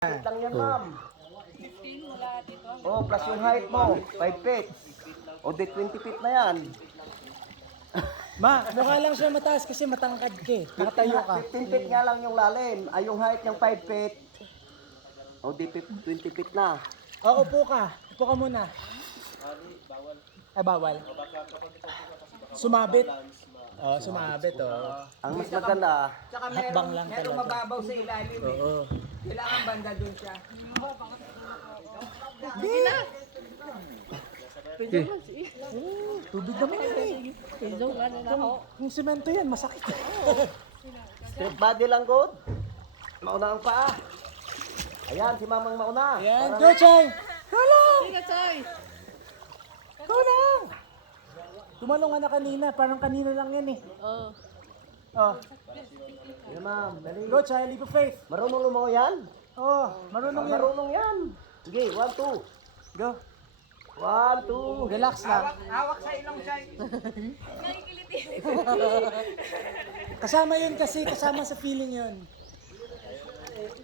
Feet lang yan, ma'am. Oh, plus yung height mo, 5 feet. O di 20 feet na yan. Ma, mukha lang siya mataas kasi matangkad ka eh. Nakatayo ka. 15 feet nga lang yung lalim. Ay, yung height niyang 5 feet. O di 20 feet na. O, upo ka. Upo ka muna. Ay, bawal. Sumabit. Oh, sumabit oh. Ang mas maganda, Tsaka Hakbang lang merong talaga. mababaw sa ilalim eh. Oo. Kailangan banda dun siya. Tubig naman yan eh. Kung semento yan, masakit. straight body lang, good. Mauna ang paa. Ayan, si mamang mauna. Ayan, go Chay! Go lang! Go lang! Tumalong ka na kanina, parang kanina lang yan eh. Oo. Oh. Ayan, ma'am. Dali. Go Chay, leap of faith. Marunong lumaw yan? Oh, marunong yan. Marunong yan. Sige, 1, 2. Go. 1, 2. Relax lang. Hawak sa ilong siya. Kasama yun kasi, kasama sa feeling yun.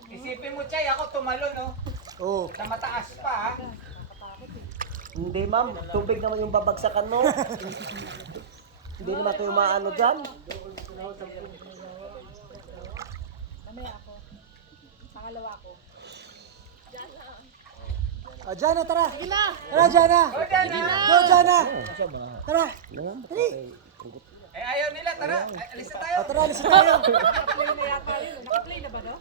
Isipin mo, Chay, ako tumalon, no? Oh. Na mataas pa, ha? Hindi, ma'am. Tubig naman yung babagsakan mo. Hindi naman kayo maano dyan. Mamaya ako. Pangalawa ko. Oh, Jana, tara. Tara, Jana. Go, Jana. Tara. Dali. Eh, ayaw nila, tara. Alis na tayo. Oh, tara, alis na tayo. Naka-play na yata yun. Naka-play na ba, no?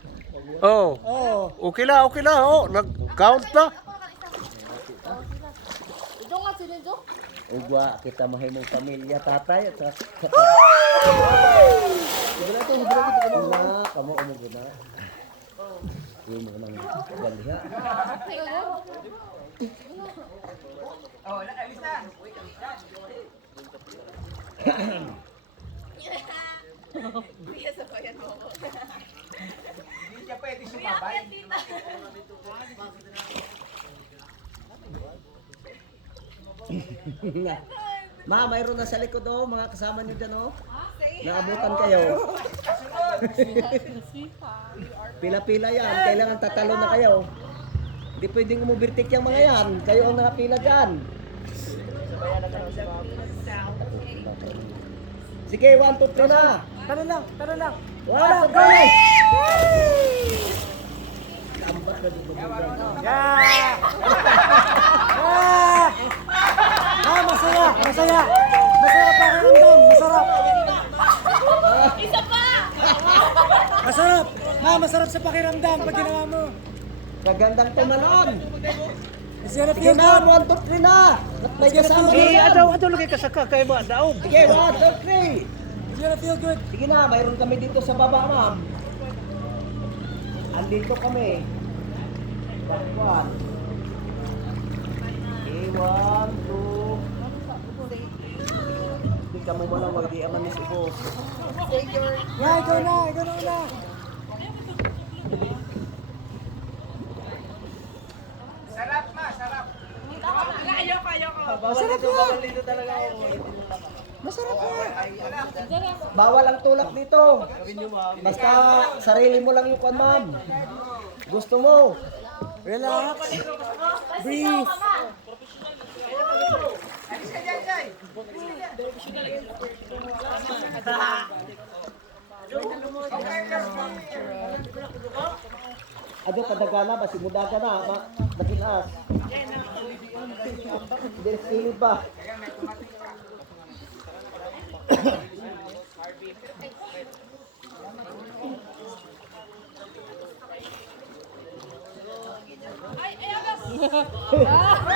Oh, Oh. okay na. Oh, nag-count na. Ito nga, sino ito? Ugwa, kita mahimong pamilya, tatay. At Siguro ito, na. Kamu umugo na. Hindi mo nang galiha. Oh, alis na. Kuya, sabayan mo ako. Hindi siya pwede sumabay. Ma, mayroon na sa likod oh, mga kasama niyo dyan oh. Naabutan kayo. Pila-pila yan, kailangan tatalo na kayo. Hindi pwedeng umubirtik yung mga yan, kayo ang nakapila dyan. Sige, 1, 2, 3 na. Tara lang, tara lang. 1, 2, 3. Kambat na dito. Yeah! Yeah! Ah, masaya, masaya. Masaya pakiramdam, masarap. Isa pa! Masarap. Ma, masarap sa pakiramdam pag ginawa mo. Kagandang tumalon. It's gonna Sige feel na, good. 1, 2, 3 na. May kasama Sige, niyo yan. Ato lagi ka sa kakay ba? Daog. Sige, 1, 2, 3. It's gonna feel good. Sige na, mayroon kami dito sa baba, ma'am. Andito kami. Bakwan. Okay, 1, 2. Hindi ka mo malang wag-di-aman ni si boss. Yeah, ikaw na, ikaw na una. Sarap, ma, sarap. Ayoko. Masarap na. talaga ako. Masarap na. Bawal ang tulak dito. Basta sarili mo lang yung kwan, ma'am. Gusto mo. Relax. Breathe. Alis ka dyan, Chay. Ado, kadagana ba? Simudaga na. Nakinas. Hindi, silid ba? Ay, ayoko.